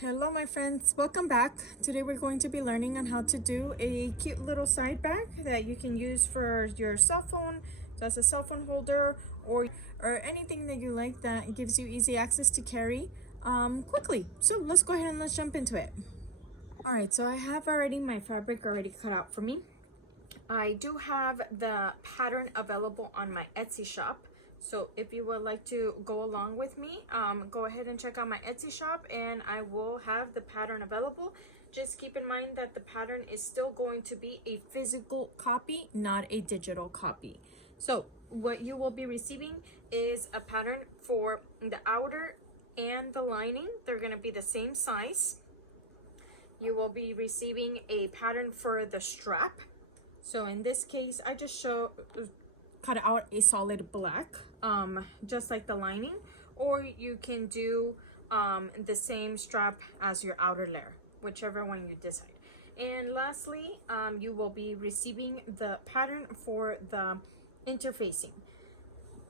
Hello my friends, welcome back. Today we're going to be learning on how to do a cute little side bag that you can use for your cell phone, as a cell phone holder, or anything that you like that gives you easy access to carry quickly. So let's go ahead and let's jump into it. Alright, so I have already my fabric already cut out for me. I do have the pattern available on my Etsy shop. So if you would like to go along with me, go ahead and check out my Etsy shop and I will have the pattern available. Just keep in mind that the pattern is still going to be a physical copy, not a digital copy. So what you will be receiving is a pattern for the outer and the lining. They're going to be the same size. You will be receiving a pattern for the strap. So in this case, I just cut out a solid black, just like the lining, or you can do the same strap as your outer layer, whichever one you decide. And lastly, you will be receiving the pattern for the interfacing.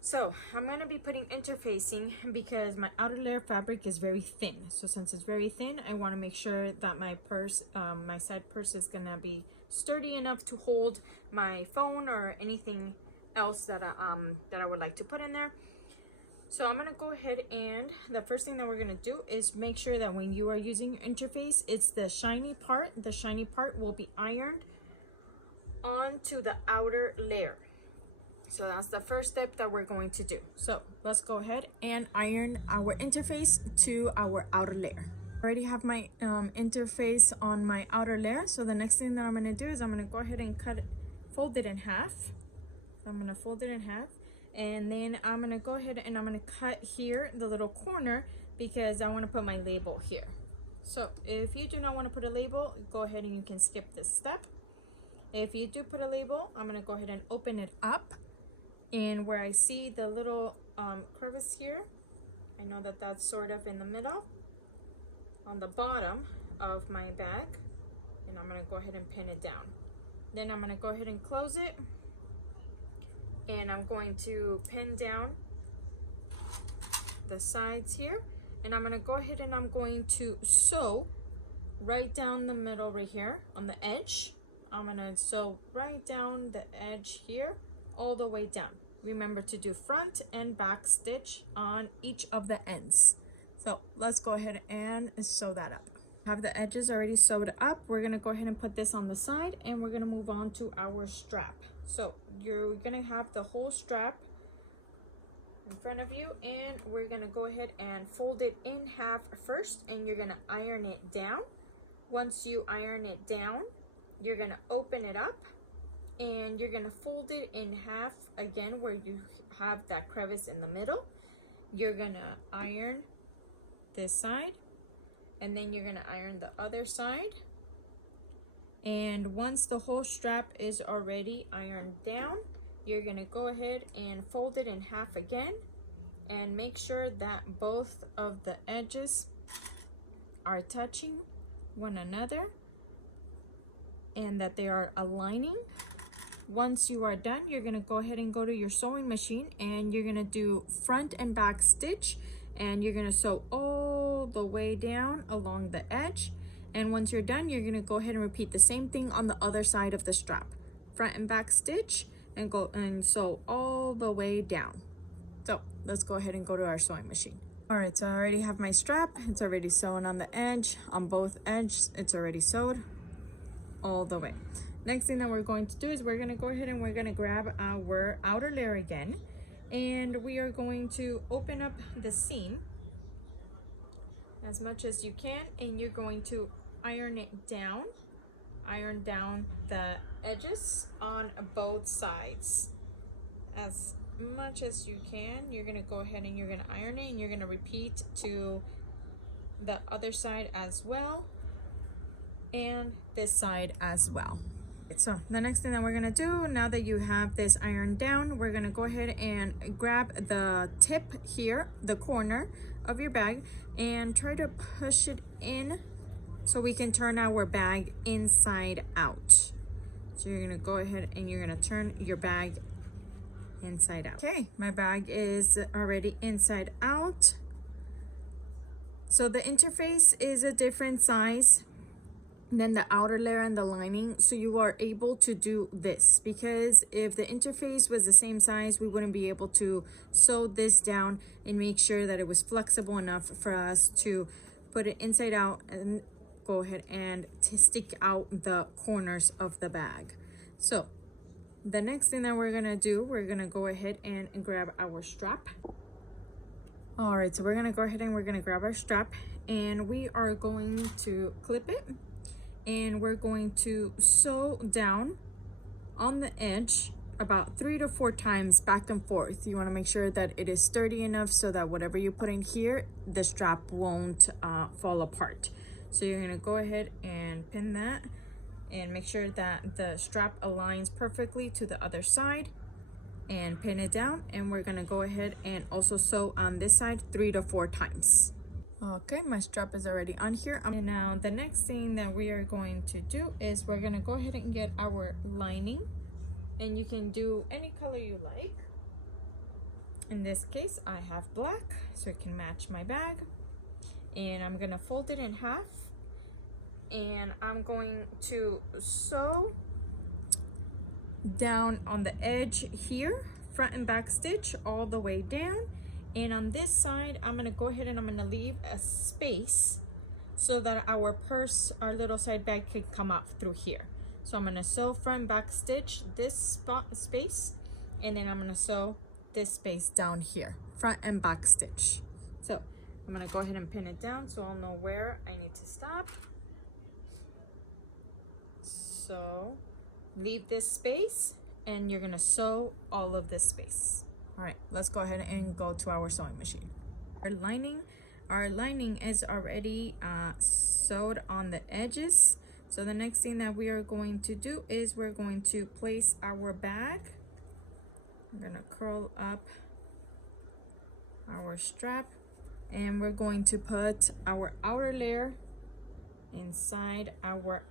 So I'm going to be putting interfacing because my outer layer fabric is very thin. So since it's very thin, I want to make sure that my purse, my side purse is going to be sturdy enough to hold my phone or anything else that I would like to put in there. So I'm going to go ahead and the first thing that we're going to do is make sure that when you are using your interface, it's the shiny part. The shiny part will be ironed onto the outer layer. So that's the first step that we're going to do. So let's go ahead and iron our interface to our outer layer. I already have my interface on my outer layer. So the next thing that I'm going to do is I'm going to go ahead and fold it in half. So I'm going to fold it in half. And then I'm going to go ahead and I'm going to cut here the little corner because I want to put my label here. So if you do not want to put a label, go ahead and you can skip this step. If you do put a label, I'm going to go ahead and open it up. And where I see the little crevice here, I know that that's sort of in the middle, on the bottom of my bag. And I'm going to go ahead and pin it down. Then I'm going to go ahead and close it. And I'm going to pin down the sides here. And I'm going to go ahead and I'm going to sew right down the middle right here on the edge. I'm going to sew right down the edge here all the way down. Remember to do front and back stitch on each of the ends. So let's go ahead and sew that up. Have the edges already sewed up. We're going to go ahead and put this on the side and we're going to move on to our strap. So you're going to have the whole strap in front of you and we're going to go ahead and fold it in half first and you're going to iron it down. Once you iron it down, you're going to open it up and you're going to fold it in half again where you have that crevice in the middle. You're going to iron this side and then you're going to iron the other side. And once the whole strap is already ironed down, you're going to go ahead and fold it in half again and make sure that both of the edges are touching one another and that they are aligning. Once you are done, you're going to go ahead and go to your sewing machine and you're going to do front and back stitch and you're going to sew all the way down along the edge. And once you're done, you're going to go ahead and repeat the same thing on the other side of the strap. Front and back stitch and go and sew all the way down. So let's go ahead and go to our sewing machine. All right, so I already have my strap. It's already sewn on the edge, on both edges. It's already sewed all the way. Next thing that we're going to do is we're going to go ahead and we're going to grab our outer layer again. And we are going to open up the seam as much as you can. And you're going to iron it down. Iron down the edges on both sides as much as you can. You're going to go ahead and you're going to iron it. And you're going to repeat to the other side as well. And this side as well. So the next thing that we're going to do, now that you have this ironed down, we're going to go ahead and grab the tip here, the corner of your bag, and try to push it in so we can turn our bag inside out. So you're going to go ahead and you're going to turn your bag inside out. Okay, my bag is already inside out. So the interface is a different size than the outer layer and the lining, so you are able to do this, because if the interface was the same size, we wouldn't be able to sew this down and make sure that it was flexible enough for us to put it inside out and go ahead and to stick out the corners of the bag. So the next thing that we're gonna do, we're gonna go ahead and grab our strap. All right, so we're gonna go ahead and we're gonna grab our strap, and we are going to clip it, and we're going to sew down on the edge about 3 to 4 times back and forth. You want to make sure that it is sturdy enough so that whatever you put in here, the strap won't fall apart. So you're gonna go ahead and pin that and make sure that the strap aligns perfectly to the other side, and pin it down. And we're gonna go ahead and also sew on this side 3 to 4 times. Okay, my strap is already on here. And now the next thing that we are going to do is we're gonna go ahead and get our lining, and you can do any color you like. In this case, I have black, so it can match my bag. And I'm gonna fold it in half, and I'm going to sew down on the edge here, front and back stitch all the way down. And on this side, I'm gonna go ahead and I'm gonna leave a space so that our purse, our little side bag, could come up through here. So I'm gonna sew front and back stitch this spot space, and then I'm gonna sew this space down here, front and back stitch. So I'm gonna go ahead and pin it down so I'll know where I need to stop. So leave this space, and you're gonna sew all of this space. All right, let's go ahead and go to our sewing machine. Our lining is already sewed on the edges. So the next thing that we are going to do is we're going to place our bag. I'm gonna curl up our strap, and we're going to put our outer layer inside our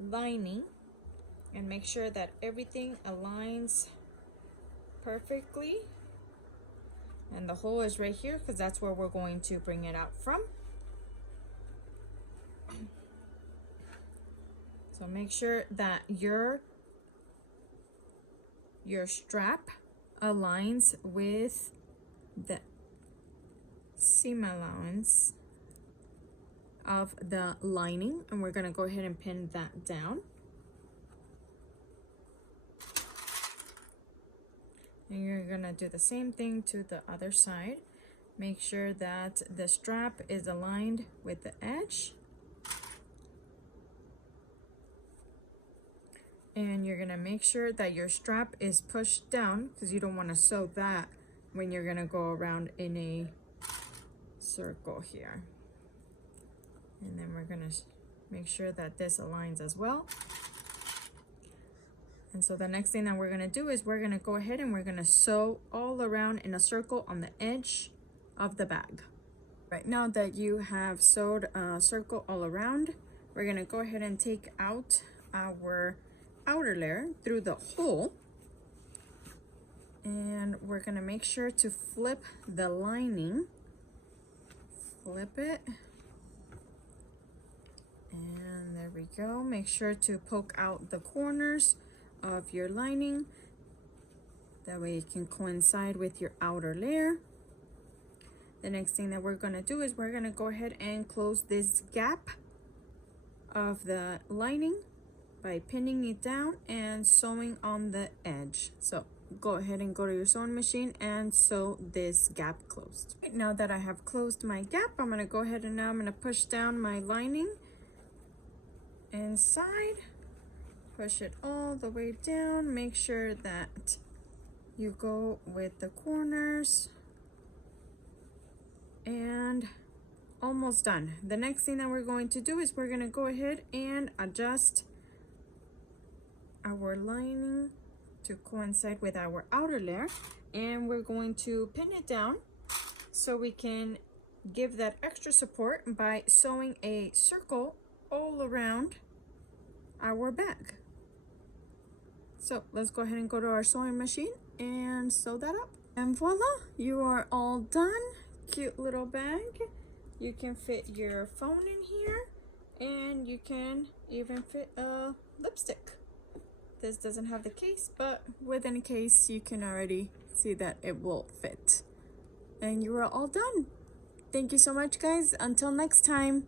lining and make sure that everything aligns perfectly, and the hole is right here because that's where we're going to bring it out from. So make sure that your strap aligns with the seam allowance of the lining, and we're going to go ahead and pin that down. And you're gonna do the same thing to the other side. Make sure that the strap is aligned with the edge. And you're gonna make sure that your strap is pushed down, because you don't wanna sew that when you're gonna go around in a circle here. And then we're gonna make sure that this aligns as well. And so the next thing that we're gonna do is we're gonna go ahead and we're gonna sew all around in a circle on the edge of the bag. Right now that you have sewed a circle all around, we're gonna go ahead and take out our outer layer through the hole. And we're gonna make sure to flip the lining. Flip it. And there we go. Make sure to poke out the corners of your lining, that way it can coincide with your outer layer. The next thing that we're going to do is we're going to go ahead and close this gap of the lining by pinning it down and sewing on the edge. So go ahead and go to your sewing machine and sew this gap closed. Right, now that I have closed my gap, I'm going to go ahead and now I'm going to push down my lining inside. Push it all the way down. Make sure that you go with the corners, and almost done. The next thing that we're going to do is we're going to go ahead and adjust our lining to coincide with our outer layer, and we're going to pin it down so we can give that extra support by sewing a circle all around our bag. So let's go ahead and go to our sewing machine and sew that up. And voila, you are all done. Cute little bag. You can fit your phone in here, and you can even fit a lipstick. This doesn't have the case, but within a case you can already see that it will fit. And you are all done. Thank you so much, guys. Until next time.